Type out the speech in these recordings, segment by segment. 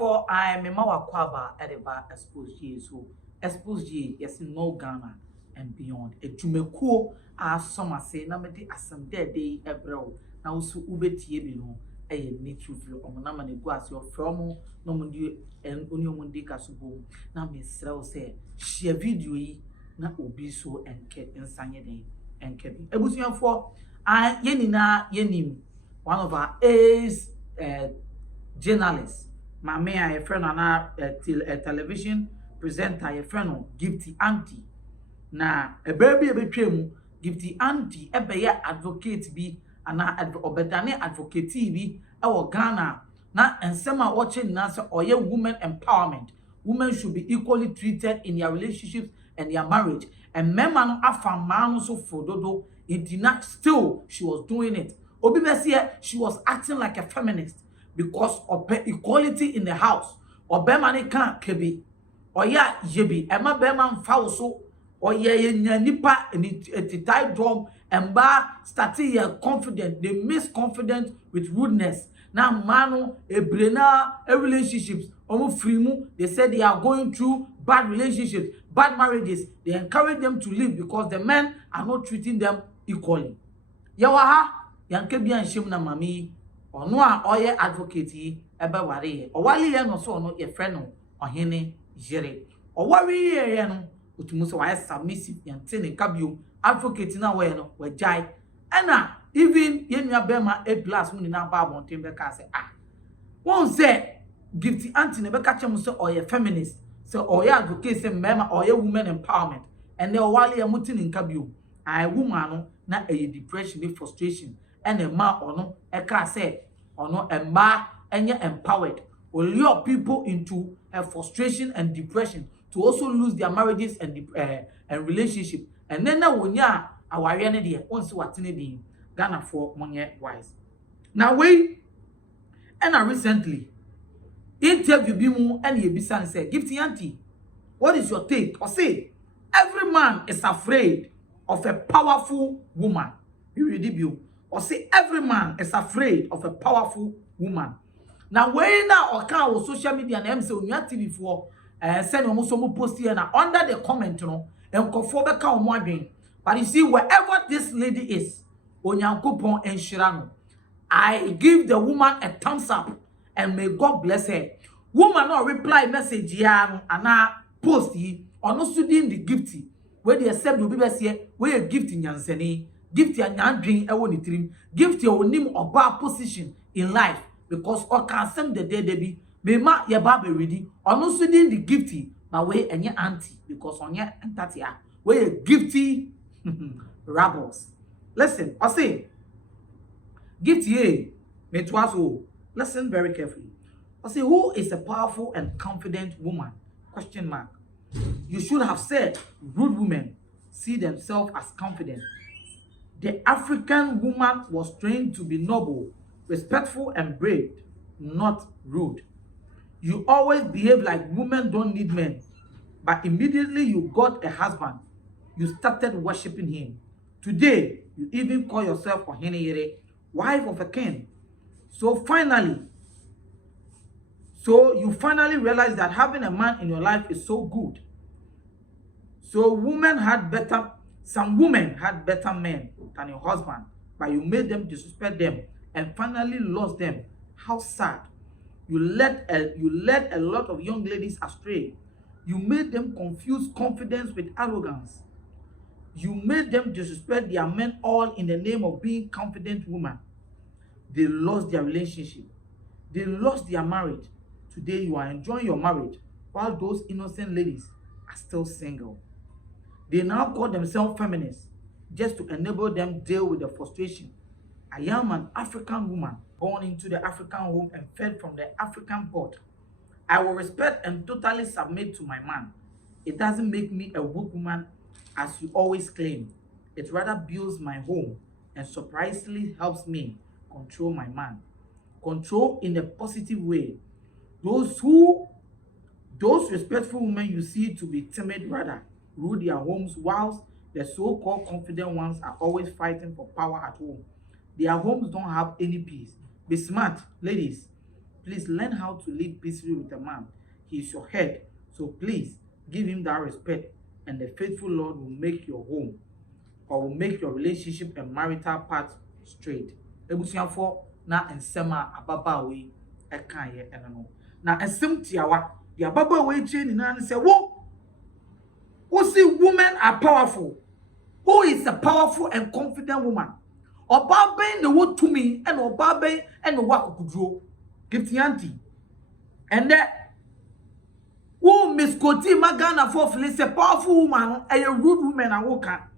for I am a Mawakwaba Ediba Xposed so Xposed yes in no Ghana and beyond. A Jumeko as some say namedy as some dead day ebro now so ubeti bino a nature of Namani Guas your from no mundi and Uniomundi Casubo. Now Miss Rel say she a video na obi so and kept in Sanya day and kept Ebusian for I yenina yenim one of our A's journalists. My mayor, a friend, and a television presenter, a friend, Gifty Auntie. Na a baby, a betray Gifty Auntie, a bear advocate be, and obetane advocate be, our Ghana. Na and some watching Nasa or your women empowerment. Women should be equally treated in their relationships and their marriage. And men man afa man so for dodo, it did not still she was doing it. Obi Messia, she was acting like a feminist. Because of equality in the house, or Bemani can't kebi, or ya yebi, Emma Beman Fauso, or ye nipa in it type drum and bar starting confident, they miss confident with rudeness. Now, Manu, a brena, a relationships, almost free they said they are going through bad relationships, bad marriages. They encourage them to leave because the men are not treating them equally. Yawaha, Yankebi and Shimna Mami. Ono a oye advocate yi ebe ware ye owale ye no so ono ye friend no ohene jere oware ye no otumu so wa submissive yante ne kabio advocate na we no wajai ena even ye nua bema a plus mu ni na ba bonten be ka say won say Gifty Auntie ne be ka chem so oye feminist so oye advocate say mema oye women empowerment and the owale ye muti ne kabio I woman no na a depression and frustration and a ma ono e ka say ono emma enye empowered will lure people into a frustration and depression to also lose their marriages and relationship and then na wonya aware ne de once watene de Ghana for monye wise now we and recently interview bi mu and ye bisa say Gifty Auntie what is your take or say every man is afraid of a powerful woman you read it or say every man is afraid of a powerful woman. Now when now or can on social media and MC on your TV for send almost some post here now under the comment and conform but you see wherever this lady is Onyankopon and Shirano, I give the woman a thumbs up and may God bless her. Woman no reply message here and now post ye or no student the gifty where they accept the baby here where a gift in Yanseni. Gifty and Yandrin Ewonitrim, Gifty onim oba position in life because or can send the day be ma ya baby ready or no student the Gifty but way and your auntie because on your entatia where a Gifty Rabbles. Listen, I say Gifty me twaso listen very carefully. I say who is a powerful and confident woman? Question mark. You should have said rude women see themselves as confident. The African woman was trained to be noble, respectful, and brave, not rude. You always behave like women don't need men, but immediately you got a husband, you started worshiping him. Today, you even call yourself Oheneyere, wife of a king. So you finally realize that having a man in your life is so good. So some women had better men than your husband, but you made them disrespect them and finally lost them. How sad. You led a lot of young ladies astray. You made them confuse confidence with arrogance. You made them disrespect their men all in the name of being confident women. They lost their relationship. They lost their marriage. Today you are enjoying your marriage while those innocent ladies are still single. They now call themselves feminists just to enable them deal with the frustration. I am an African woman born into the African home and fed from the African pot. I will respect and totally submit to my man. It doesn't make me a weak woman as you always claim. It rather builds my home and surprisingly helps me control my man. Control in a positive way. Those respectful women you see to be timid rather rule their homes whilst the so-called confident ones are always fighting for power at home. Their homes don't have any peace. Be smart, ladies. Please learn how to live peacefully with a man. He is your head. So please give him that respect, and the faithful Lord will make your home, or will make your relationship and marital path straight. Ebusuafo na nsema ababa we eka ye eno. Na nsem tiawa, the ababa we che ni na say wo see women are powerful. Who is a powerful and confident woman? Oba ben the wo to me and oba ben and the wa kukudro. Gifty auntie. And that who Miss Koti Magana for is a powerful woman, a rude woman and woka.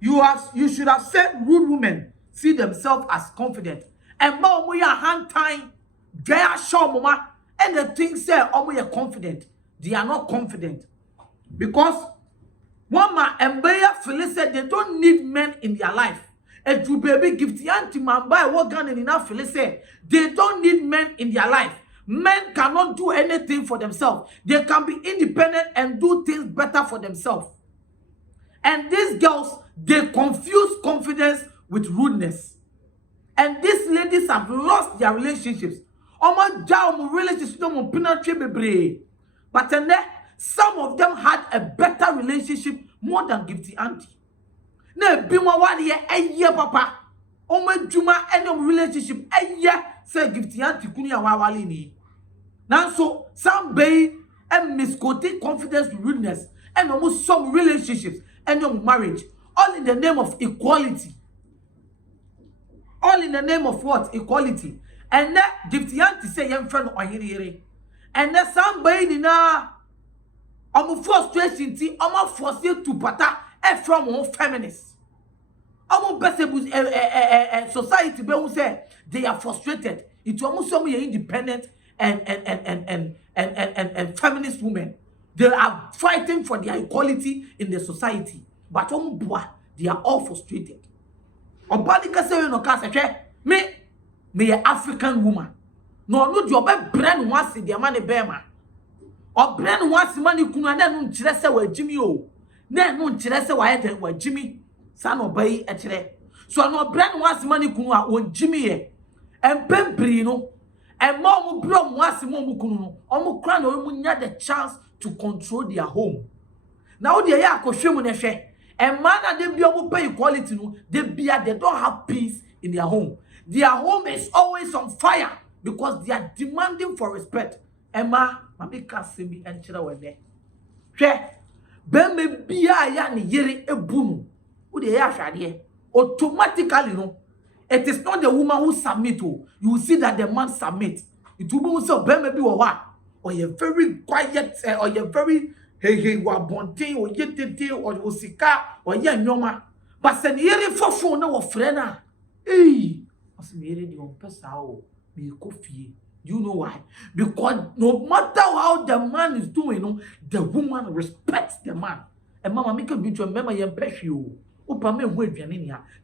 You should have said rude women see themselves as confident. And more we are hand time, they are sure mama, and the things say we are confident. They are not confident. Because one man and Bayer Phyllis said they don't need men in their life. And to baby Gifty auntie man buy what gun in enough Phyllis said they don't need men in their life. Men cannot do anything for themselves. They can be independent and do things better for themselves. And these girls, they confuse confidence with rudeness. And these ladies have lost their relationships. But then some of them had a better relationship more than Gifty auntie. Na bima one year a year papa. Juma any relationship a year say Gifty auntie kuni awawali ni. Now so some bay and misquoted confidence with rudeness and almost some relationships and your marriage all in the name of equality. All in the name of what? Equality. And that Gifty auntie say young friend or here. And that some bay na frustration ti force you to butter from all feminists. Society be say they are frustrated. It's almost some independent and feminist women. They are fighting for their equality in the society. But they are all frustrated. Me a African woman. No job brand once the money bema. Or brand once money kuna na no nkyere se wa Jimmy o. Na no nkyere se wa yeden wa Jimmy. San obai a kyere. So no brand once money kunu a won Jimmy ye. Empempri no. And mom bro once mom kunu no. Omo kra na omo nya the chance to control their home. Now they ya akohwemu ne hwe. And man and they be omo pay equality no. They don't have peace in their home. Their home is always on fire because they are demanding for respect. Emma, mami kasemi enchira wene. Hwe, be me bia ya ni yere ebunu. Wo de ya hwade. Automatically no. It is not the woman who submit. You will see that the man submit. It will be so be me bi wo wa. Or you very quiet or you very hey wa bonten or yetete or osika or ya nyoma. But sen yere fofo na wo frɛ na. Hey, as me yere di on pesa o. Me kofi. You know why? Because no matter how the man is doing, the woman respects the man. And mama, make a video, remember your you.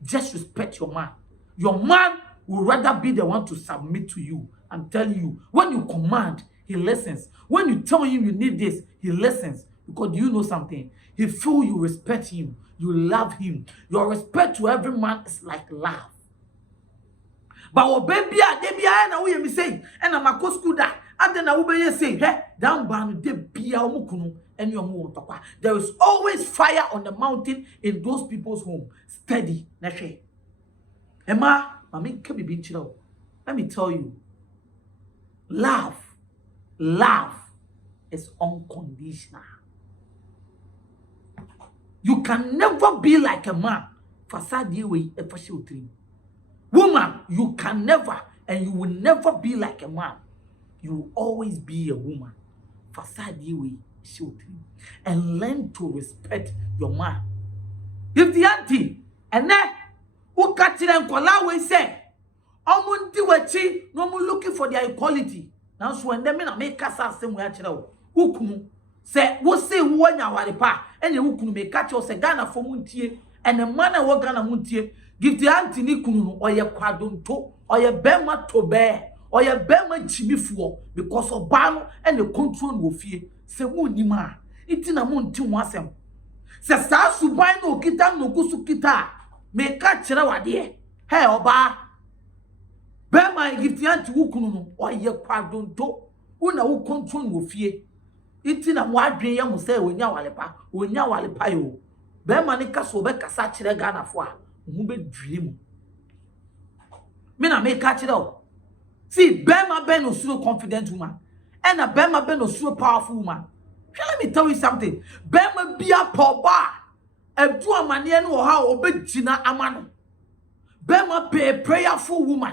Just respect your man. Your man will rather be the one to submit to you. I'm telling you, when you command, he listens. When you tell him you need this, he listens. Because you know something. He feels you respect him. You love him. Your respect to every man is like love. But what baby na we me say and I'm a school that and then I will be say hey down ban de bia omukunu and your mo tokwa. There is always fire on the mountain in those people's home. Steady na hwe. Emma, mami can be chiro. Let me tell you. Love is unconditional. You can never be like a man. Fasadi we e fashion dream. Woman, you can never and you will never be like a man. You will always be a woman. And learn to respect your man. If the auntie and then who catch it and call we say, no more looking for their equality. Now, so when they make us ask them where who say, what say one hour pa and you can make catch us a Ghana for Muntie and a man of Ghana Muntie. Give the auntie ni kunu or your kwadonto or your bema to bear or your bema chimifuo because of bano and the control will fear. Se munima, itina munti wasem. Se sa subai no kita no gusu kita. Me ka chira wade. Hey oba. my Gifty Auntie Wukunu, or ye quadronto, una who control wo fie. Eating a wadrin yam say when yawalepa, when yawalepayo. Bema ni kaso be kasa chire Ghana for who be dream. Me na make catch it out. See, Bema Ben was so confident woman, and a Bema Ben was so powerful woman. Let me tell you something. Bema be a poor bar. And do a manian or how obey Gina Amano. Bema be a prayerful woman.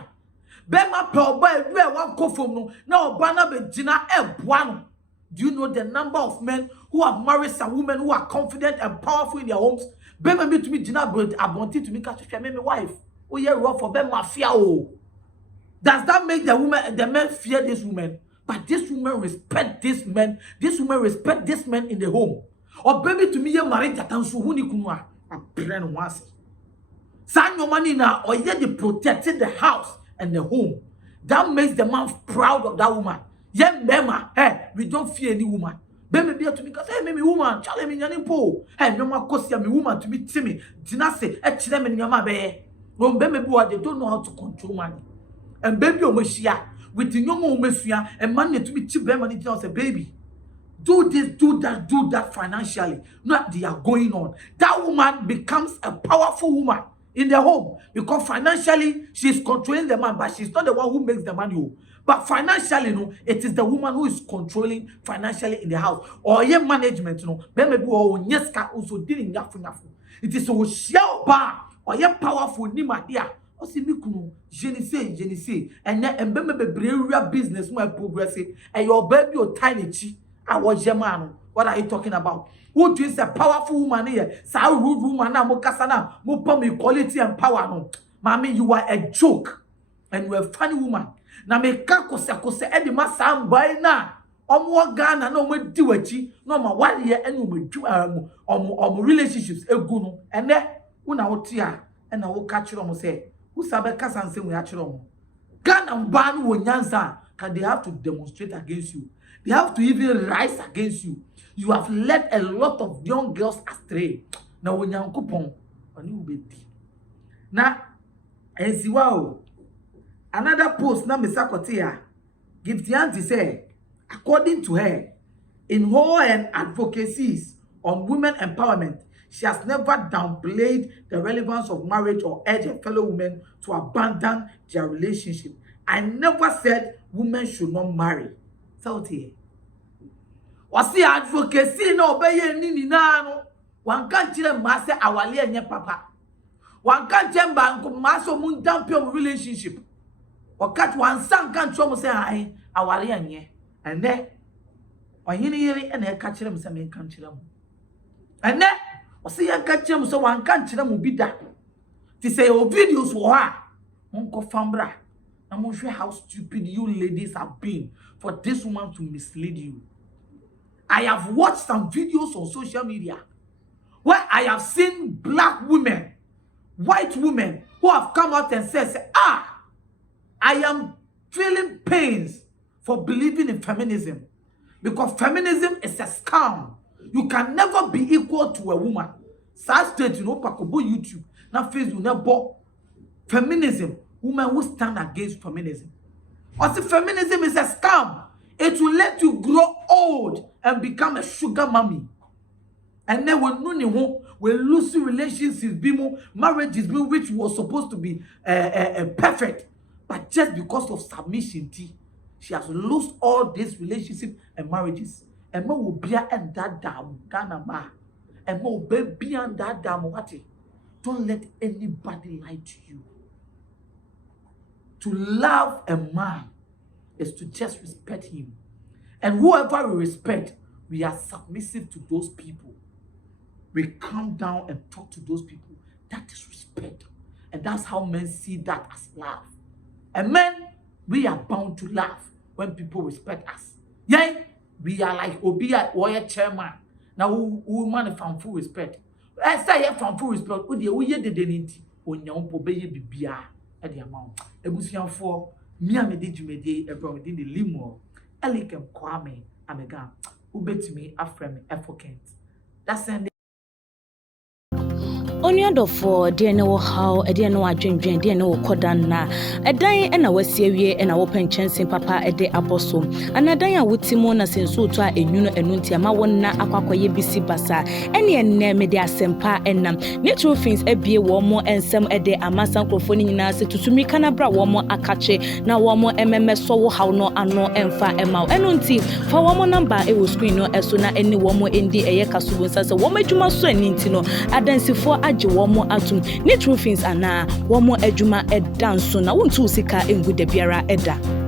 Bema poor boy where one go from no. Now Bana be Gina Buano. Do you know the number of men who have married some women who are confident and powerful in their homes? Bema be to me Gina but I wanted to me catch me wife. Oh yeah, rough for Bema fear. Oh. Does that make the men fear this woman? But this woman respect this man. This woman respect this man in the home. Or baby to me, you married that and so who ni kunwa a brand once. Sign your money now, or yet they protected the house and the home. That makes the man proud of that woman. Yeah, mema, hey, we don't fear any woman. Baby be to me because hey, me woman, chale me nyani po. Hey, mema kosia me woman to me Timmy. Dinase, chile me nyama be. When baby boy, they don't know how to control money. And baby omeshia with the young omeshia and money to be cheap money just say baby. Do this, do that financially. Not they are going on. That woman becomes a powerful woman in the home because financially she's controlling the man, but she's not the one who makes the money. But financially, no, it is the woman who is controlling financially in the house. Or your management, no, maybe also dealing yafu. It is so shell bar or your powerful nima here. Osi mi kunu, je ne sais, and mbeme bebre business more progressive, and your baby or tiny chi. I was German. What are you talking about? Who is a powerful woman here? Sa rude woman na mo kasana, mo pom equality and power no. Mami, you are a joke, and you are a funny woman. Na me ka kose e de masa mbai na. Omo Ghana na omo di wachi, no ma wale ye enu omo relationships egu no. Ene una wotia, ena wo ka kire omo say, who sabe kasa nse we a kire omo. Ghana mba no wo nyansa, can they have to demonstrate against you? They have to even rise against you. You have led a lot of young girls astray. Now when you're coupon, you will be. Now, as well, another post now, Miss Akotia, Gifty Auntie said, according to her, in her advocacies on women empowerment, she has never downplayed the relevance of marriage or urged her fellow women to abandon their relationship. I never said women should not marry. So here. Wasi advocacy no obeye ni na no. Wan kan kire ma se awale enye papa. Wan kan jemba nko ma so mun dampe relationship. Wakat wan san kan cho mo se ai awale enye. Ene ohini yiri ene ka kire mo se men kan kire mo. Ene wasi yan kan kire mo so wan kan kire mo bi da. Ti say o videos wo ha. Monko fambra. Na mo hwe how stupid you ladies have been for this woman to mislead you. I have watched some videos on social media where I have seen black women, white women who have come out and said, I am feeling pains for believing in feminism because feminism is a scam. You can never be equal to a woman. Sad state, you know, Pakobo YouTube, now Facebook, now feminism, women who stand against feminism. Also, feminism is a scam. It will let you grow old and become a sugar mommy. And then when no will lose relationships, marriages, which was supposed to be perfect, but just because of submission, she has lost all these relationships and marriages. And mo will be and that damn Ghana ma. And mo be and that damn what? Don't let anybody lie to you. To love a man is to just respect him. And whoever we respect, we are submissive to those people. We calm down and talk to those people. That is respect. And that's how men see that as love. And men, we are bound to laugh when people respect us. Yeah, we are like Obia Warrior Chairman. Now, woman from full respect. I say from full respect. We hear the denity when you obey Bibia at the amount. Ebusian for me, I made it everyone within the limo. Elikem Kwame, Amega, who bet me a friend, advocate. That's Only other for dear no how a dear no adwendwen dear no kodan na a dying and a wasie and a open chance in papa a day apostle and a dying with Timona since so to a nuno and nuntia ma one na aquaye bisi basa any name media sempa and natural things a be one more and some a day a mass uncle in us to sumikana bra one more akache now one more MMS so how no and no and fa emma and unti for one more number it will screen no as soon as any one more in the air casubus as a woman to my son intino adansi for womo atum ne true things ana womo adwuma edanso na wontu sika engu da biara eda